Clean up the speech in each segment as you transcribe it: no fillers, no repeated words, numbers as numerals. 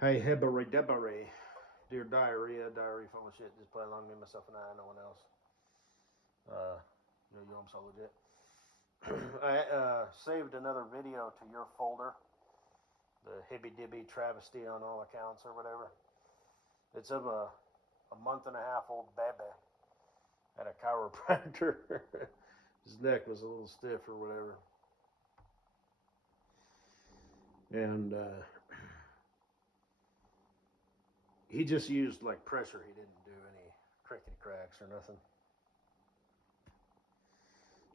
Hey, Hebbery Debbery. Dear diarrhea, diary full of shit. Just play along me, myself, and I, no one else. Uh, I'm so legit. I saved another video to your folder, the hibby dibby travesty on all accounts or whatever. It's of a month and a half old baby at a chiropractor. His neck was a little stiff or whatever. And he just used like pressure. He didn't do any crickety cracks or nothing.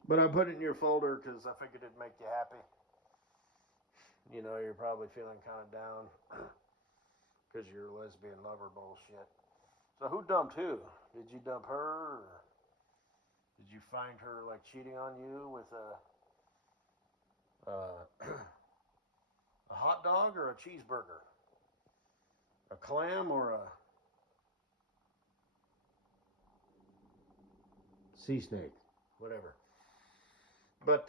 But I put it in your folder because I figured it'd make you happy. You're probably feeling kind of down because you're lesbian lover bullshit. So who dumped who? Did you dump her? Or did you find her like cheating on you with a hot dog or a cheeseburger? A clam or a sea snake? Whatever. But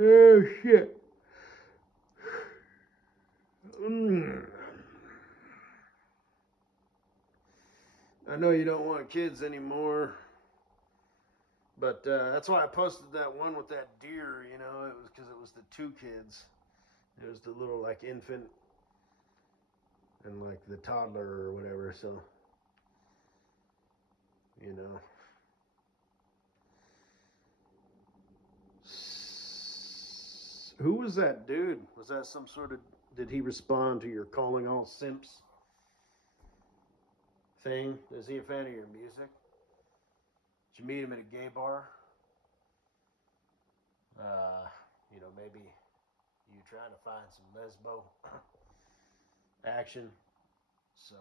oh shit. I know you don't want kids anymore, but that's why I posted that one with that deer. It was because it was the two kids. It was the little like infant and like the toddler or whatever. So, you know. Who was that dude? Was that some sort of? Did he respond to your calling all simps thing? Is he a fan of your music? Did you meet him at a gay bar? Maybe you trying to find some lesbo action. So,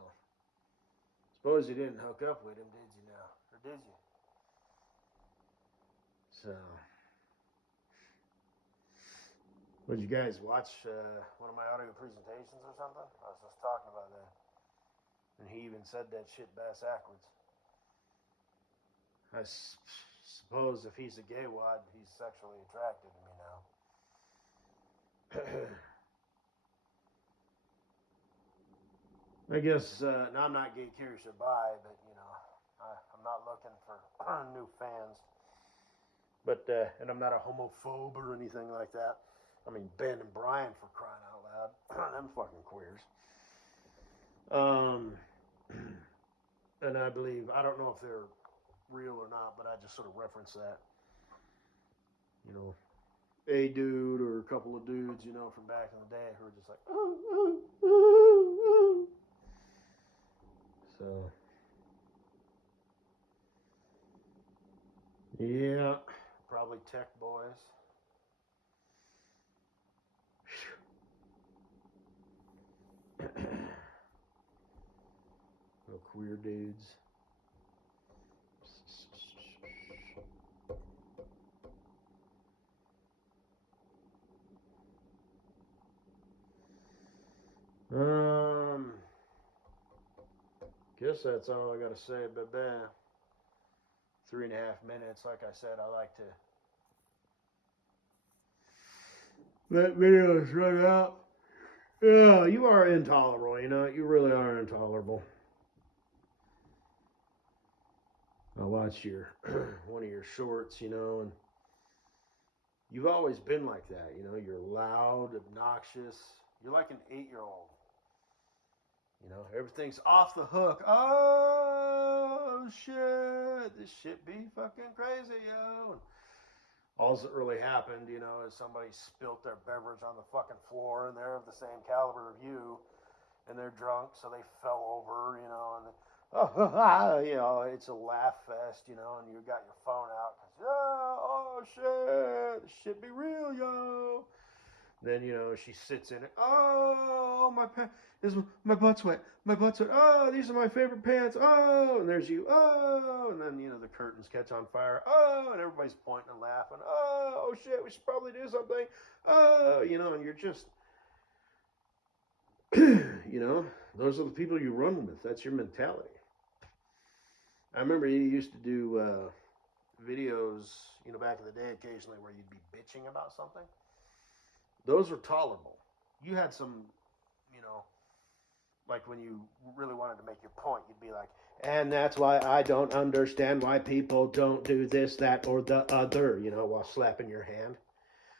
suppose you didn't hook up with him, did you now? Or did you? So, would you guys watch one of my audio presentations or something? I was just talking about that. And he even said that shit bass backwards. I suppose if he's a gay wad, he's sexually attracted to me now. I guess now I'm not gay, curious, or bi, but I'm not looking for new fans. But and I'm not a homophobe or anything like that. I mean, Ben and Brian, for crying out loud, them fucking queers. And I believe, I don't know if they're real or not, but I just sort of reference that. A dude or a couple of dudes, from back in the day who were just like, oh, oh, oh, oh. So, yeah, probably tech boys. No queer dudes. Guess that's all I gotta say. But 3.5 minutes. Like I said, I like to let videos run out. Yeah, you are intolerable. You really are intolerable. I watched your one of your shorts, and you've always been like that. You're loud, obnoxious. You're like an 8-year-old. Everything's off the hook. Oh shit, this shit be fucking crazy, yo. All that really happened, is somebody spilt their beverage on the fucking floor, and they're of the same caliber of you, and they're drunk, so they fell over, and it's a laugh fest, and you got your phone out, oh shit, this shit be real, yo. Then she sits in it. Oh my butt's wet. My butt's wet. Oh, these are my favorite pants. Oh, and there's you. Oh, and then the curtains catch on fire. Oh, and everybody's pointing and laughing. Oh shit, we should probably do something. Oh, and you're just, those are the people you run with. That's your mentality. I remember you used to do videos, back in the day occasionally where you'd be bitching about something. Those are tolerable. you had some, you know, like when you really wanted to make your point, you'd be like, and that's why I don't understand why people don't do this, that, or the other, you know, while slapping your hand.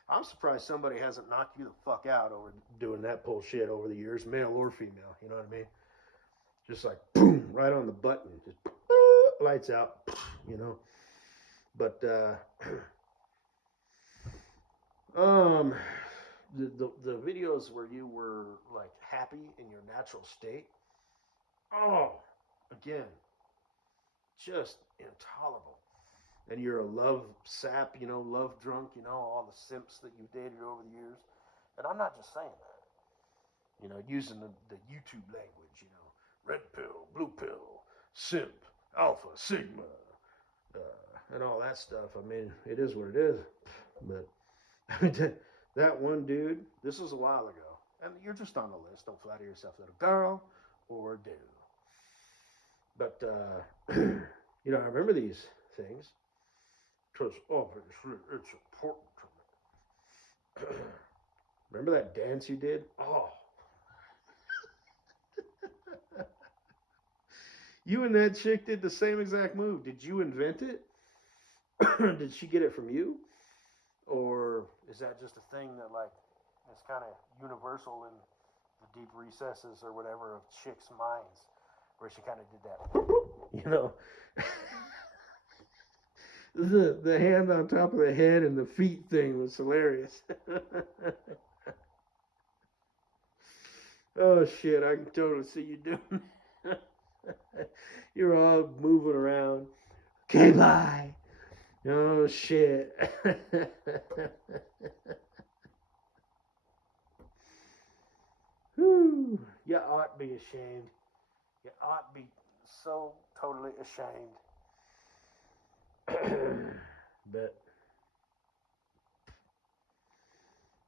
I'm surprised somebody hasn't knocked you the fuck out over doing that bullshit over the years, male or female. You know what I mean? Just like boom, right on the button, just lights out. You know. But um, the videos where you were like happy in your natural state. Oh, again, just intolerable. And you're a love sap, you know, love drunk, you know, all the simps that you've dated over the years. And I'm not just saying that, you know, using the YouTube language, you know, red pill, blue pill, simp, alpha, sigma, and all that stuff. I mean, it is what it is. But that one dude, this was a while ago, and you're just on the list. Don't flatter yourself that a girl or a dude. But, you know, I remember these things because, oh, it's important to me. Remember that dance you did? Oh. You and that chick did the same exact move. Did you invent it? Did she get it from you? Or is that just a thing that, like, is kind of universal in the deep recesses or whatever of chicks' minds, where she kind of did that, you know? The hand on top of the head and the feet thing was hilarious. Oh shit, I can totally see you doing it. You're all moving around. Okay, bye. Oh shit. Whew. You ought to be ashamed. You ought to be so totally ashamed. But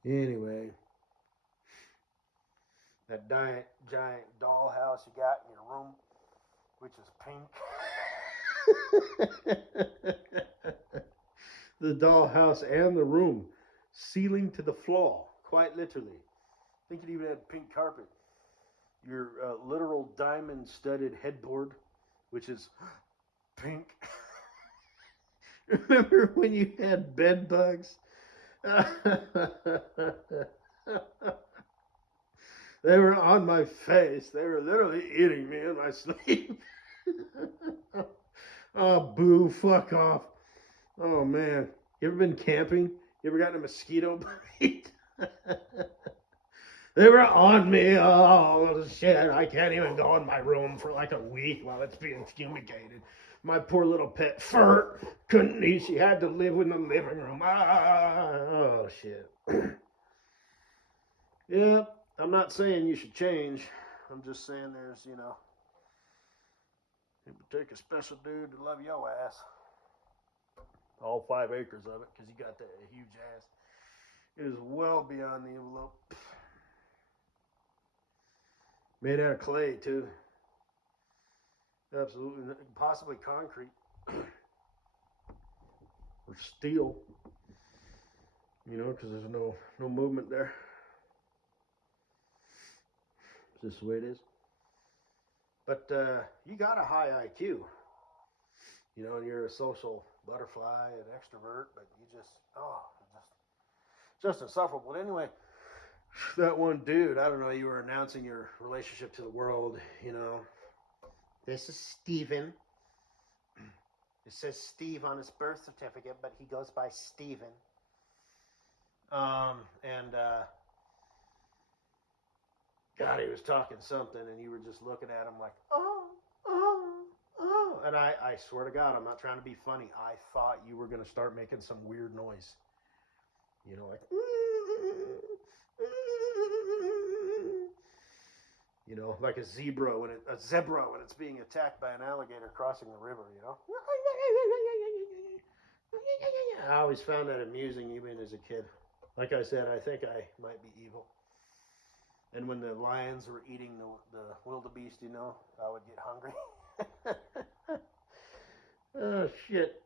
anyway, that giant dollhouse you got in your room, which is pink. The dollhouse and the room, ceiling to the floor, quite literally. I think it even had pink carpet. Your literal diamond studded headboard, which is pink. Remember when you had bed bugs? They were on my face. They were literally eating me in my sleep. Oh, boo, fuck off. Oh, man. You ever been camping? You ever gotten a mosquito bite? They were on me. Oh, shit. I can't even go in my room for like a week while it's being fumigated. My poor little pet Fur couldn't eat. She had to live in the living room. Oh, shit. Yeah, I'm not saying you should change. I'm just saying there's, you know, it would take a special dude to love your ass. All 5 acres of it, because you got that huge ass. It is well beyond the envelope. Made out of clay, too. Absolutely. Possibly concrete. Or steel. You know, because there's no movement there. It's just the way it is. But you got a high IQ. You know, and you're a social butterfly and extrovert, but you just insufferable. But anyway, that one dude, I don't know, you were announcing your relationship to the world, you know. This is Steven. It says Steve on his birth certificate, but he goes by Steven. God, he was talking something, and you were just looking at him like, oh. And I swear to God, I'm not trying to be funny. I thought you were going to start making some weird noise. You know, like, you know, like a zebra when it's being attacked by an alligator crossing the river, you know. I always found that amusing even as a kid. Like I said, I think I might be evil. And when the lions were eating the wildebeest, you know, I would get hungry. Oh, shit.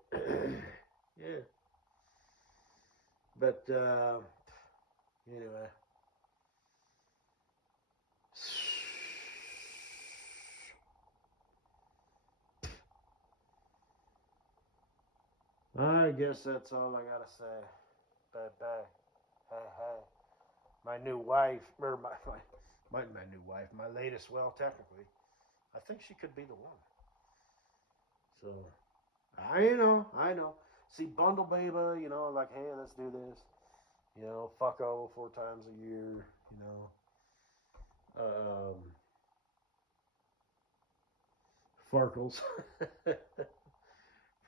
Yeah. But, anyway. I guess that's all I gotta say. Bye. Hey. My new wife, or my new wife, my latest, well, technically, I think she could be the one. So, I know. See, bundle baby, like, hey, let's do this. Fuck all 4 times a year, Farkles.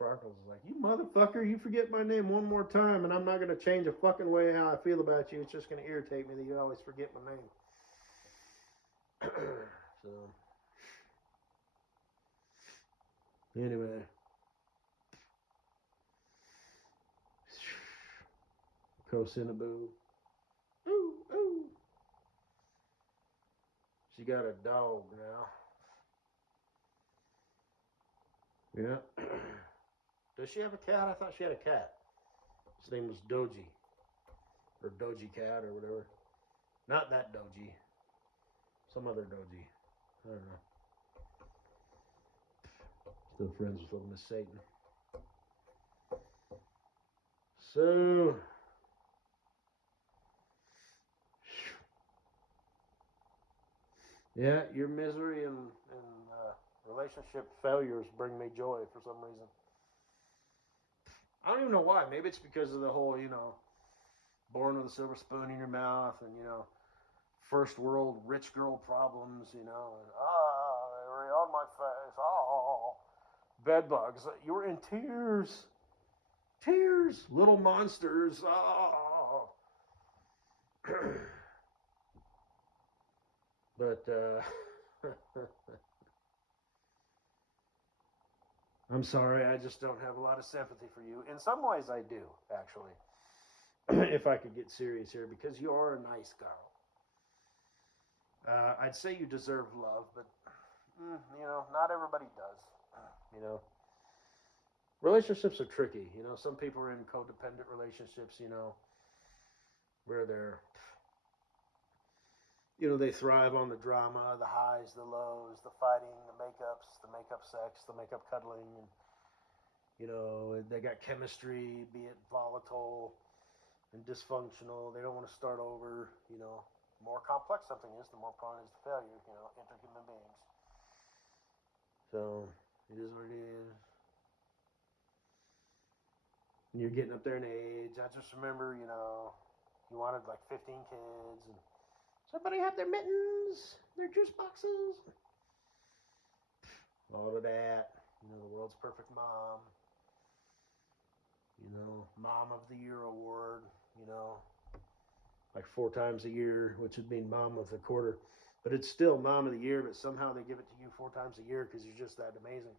Farkles is like, you motherfucker, you forget my name one more time, and I'm not going to change a fucking way how I feel about you. It's just going to irritate me that you always forget my name. So, anyway. Cocinaboo. Ooh. She got a dog now. Yeah. Does she have a cat? I thought she had a cat. His name was Doji. Or Doji Cat or whatever. Not that Doji. Some other Doji. I don't know. Still friends with little Miss Satan. So, yeah, your misery and relationship failures bring me joy for some reason. I don't even know why. Maybe it's because of the whole, born with a silver spoon in your mouth and, first world rich girl problems, and, they were on my face. Oh, bed bugs. You were in tears. Tears. Little monsters. Oh. But, I'm sorry, I just don't have a lot of sympathy for you. In some ways, I do, actually. If I could get serious here, because you are a nice girl. I'd say you deserve love, but, not everybody does. Relationships are tricky. Some people are in codependent relationships, where they're, they thrive on the drama, the highs, the lows, the fighting, the makeup sex, the makeup cuddling, and, they got chemistry, be it volatile and dysfunctional. They don't want to start over, The more complex something is, the more prone it is to failure, interhuman beings. So, it is what it is. And you're getting up there in age. I just remember, you wanted like 15 kids, and does everybody have their mittens, their juice boxes? All of that. The world's perfect mom. Mom of the Year award, like 4 times a year, which would mean mom of the quarter. But it's still mom of the year, but somehow they give it to you 4 times a year because you're just that amazing.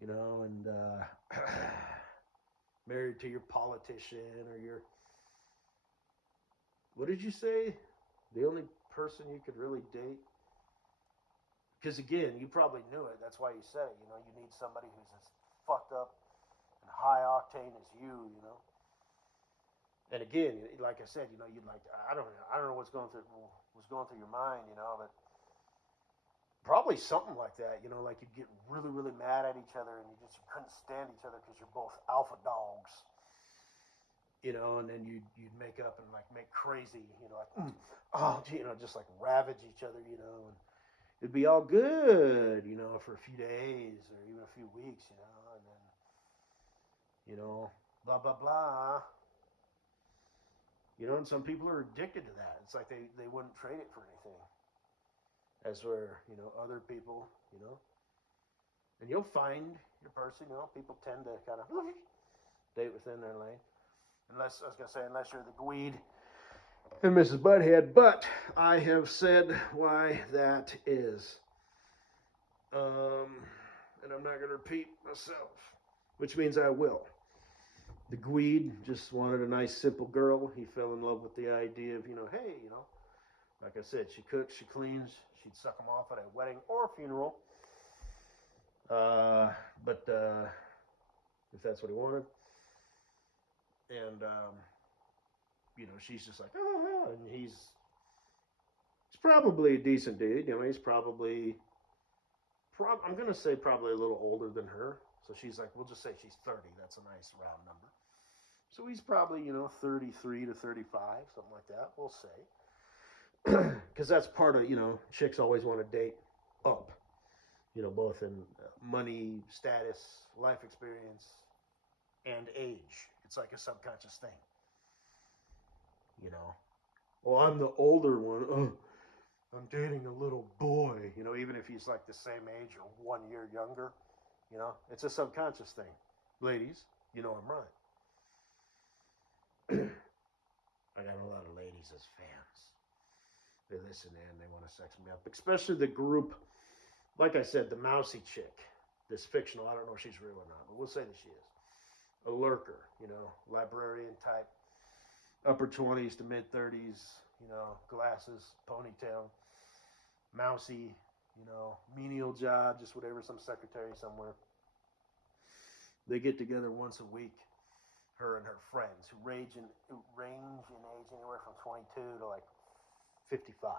And married to your politician or your, what did you say? The only person you could really date? Because again, you probably knew it. That's why you said it. You need somebody who's as fucked up and high octane as you. And again, like I said, you'd like to, I don't know what's going through your mind, but probably something like that. Like you'd get really, really mad at each other, and you couldn't stand each other because you're both alpha dogs. And then you'd make up and like make crazy, just like ravage each other, and it'd be all good, for a few days or even a few weeks, and then, blah, blah, blah. And some people are addicted to that. It's like they wouldn't trade it for anything. As where, other people, and you'll find your person, people tend to kind of date within their lane. Unless you're the Gweed and Mrs. Butthead, but I have said why that is. And I'm not going to repeat myself, which means I will. The Gweed just wanted a nice, simple girl. He fell in love with the idea of, hey, like I said, she cooks, she cleans, she'd suck him off at a wedding or a funeral. But if that's what he wanted. And, she's just like, and he's probably a decent dude. He's probably, I'm going to say probably a little older than her. So she's like, we'll just say she's 30. That's a nice round number. So he's probably, 33 to 35, something like that, we'll say. Because that's part of, chicks always want to date up, both in money, status, life experience, and age. It's like a subconscious thing, you know. Well, I'm the older one. Oh, I'm dating a little boy, even if he's like the same age or 1 year younger, it's a subconscious thing. Ladies, I'm right. I got a lot of ladies as fans. They listen in, they want to sex me up, especially the group, like I said, the mousy chick, this fictional, I don't know if she's real or not, but we'll say that she is. A lurker, librarian type, upper 20s to mid 30s, glasses, ponytail, mousy, menial job, just whatever, some secretary somewhere. They get together once a week, her and her friends, who range in age anywhere from 22 to like 55.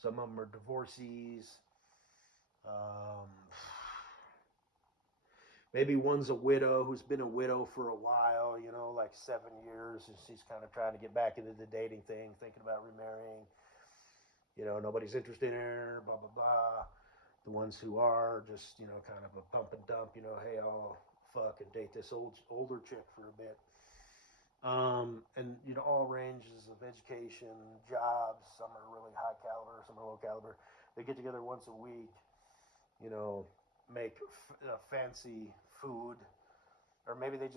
Some of them are divorcees. Maybe one's a widow who's been a widow for a while, like 7 years, and she's kind of trying to get back into the dating thing, thinking about remarrying. Nobody's interested in her, blah, blah, blah. The ones who are just, kind of a pump and dump, hey, I'll fuck and date this older chick for a bit. And, all ranges of education, jobs. Some are really high caliber, some are low caliber. They get together once a week, make fancy food, or maybe they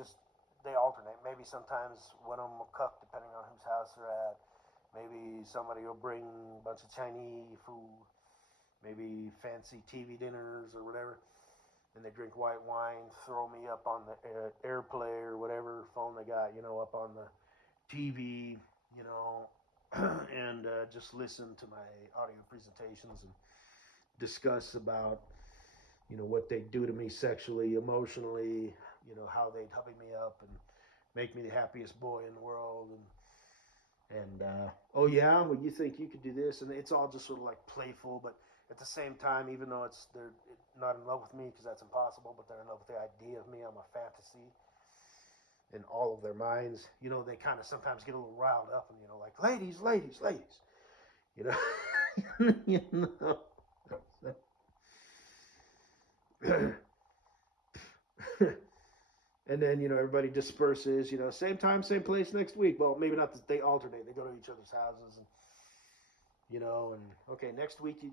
alternate. Maybe sometimes one of them will cook depending on whose house they're at. Maybe somebody will bring a bunch of Chinese food, maybe fancy TV dinners or whatever. And they drink white wine, throw me up on the AirPlay or whatever phone they got, up on the TV, and just listen to my audio presentations and discuss about, what they do to me sexually, emotionally, how they'd hubby me up and make me the happiest boy in the world. And oh yeah, well, you think you could do this? And it's all just sort of like playful, but at the same time, even though they're not in love with me because that's impossible, but they're in love with the idea of me. I'm a fantasy in all of their minds. They kind of sometimes get a little riled up and, like, ladies, ladies, ladies. And then, everybody disperses, same time, same place next week. Well, maybe not, they alternate. They go to each other's houses and, and okay, next week,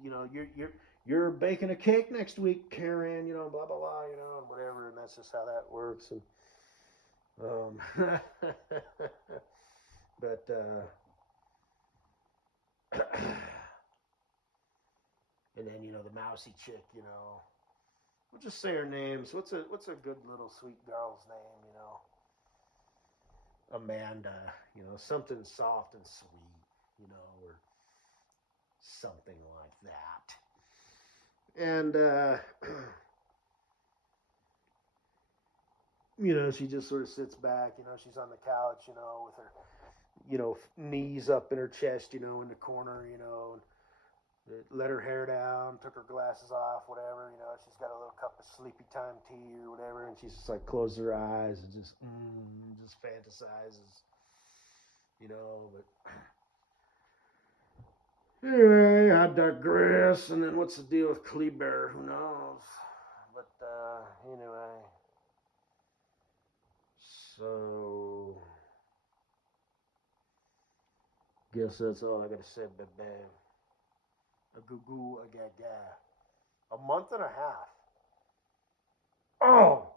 you're baking a cake next week, Karen, blah, blah, blah, and whatever. And that's just how that works. And, but, and then, the mousy chick, we'll just say her names. What's a good little sweet girl's name, Amanda, something soft and sweet, or something like that. And, she just sort of sits back, she's on the couch, with her, knees up in her chest, in the corner, and let her hair down, took her glasses off, whatever, she's got a little cup of sleepy time tea or whatever, and she's just like closes her eyes and just fantasizes, but anyway, I digress. And then what's the deal with Kleber? Who knows? But anyway, so guess that's all I gotta say, baby. A goo-goo, a gaga. A month and a half. Oh!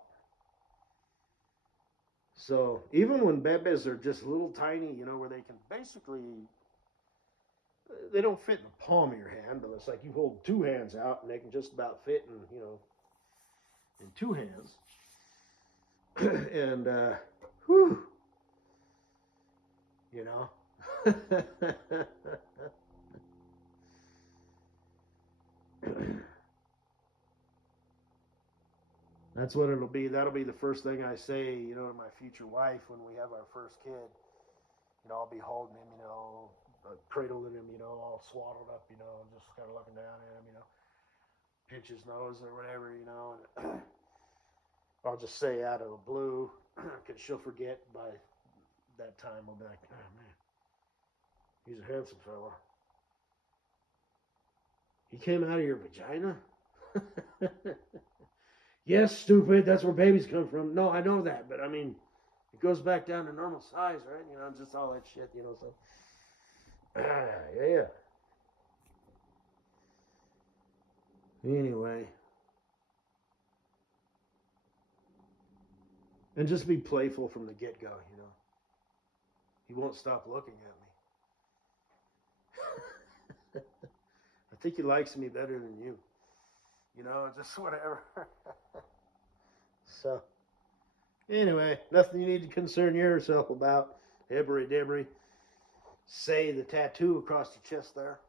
So, even when bebes are just little tiny, where they can basically, they don't fit in the palm of your hand, but it's like you hold two hands out and they can just about fit in, in two hands. And, whew. That's what it'll be. That'll be the first thing I say, to my future wife when we have our first kid. I'll be holding him, cradling him, all swaddled up, just kind of looking down at him, pinch his nose or whatever, and I'll just say out of the blue, because she'll forget by that time. We'll be like, oh man, he's a handsome fella. He came out of your vagina? Yes, stupid. That's where babies come from. No, I know that, but I mean, it goes back down to normal size, right? You know, just all that shit, you know, so. Yeah. Anyway. And just be playful from the get-go, you know. He won't stop looking at me. I think he likes me better than you. You know, just whatever. So, anyway, nothing you need to concern yourself about. Hibbery dibbery. Say the tattoo across your chest there.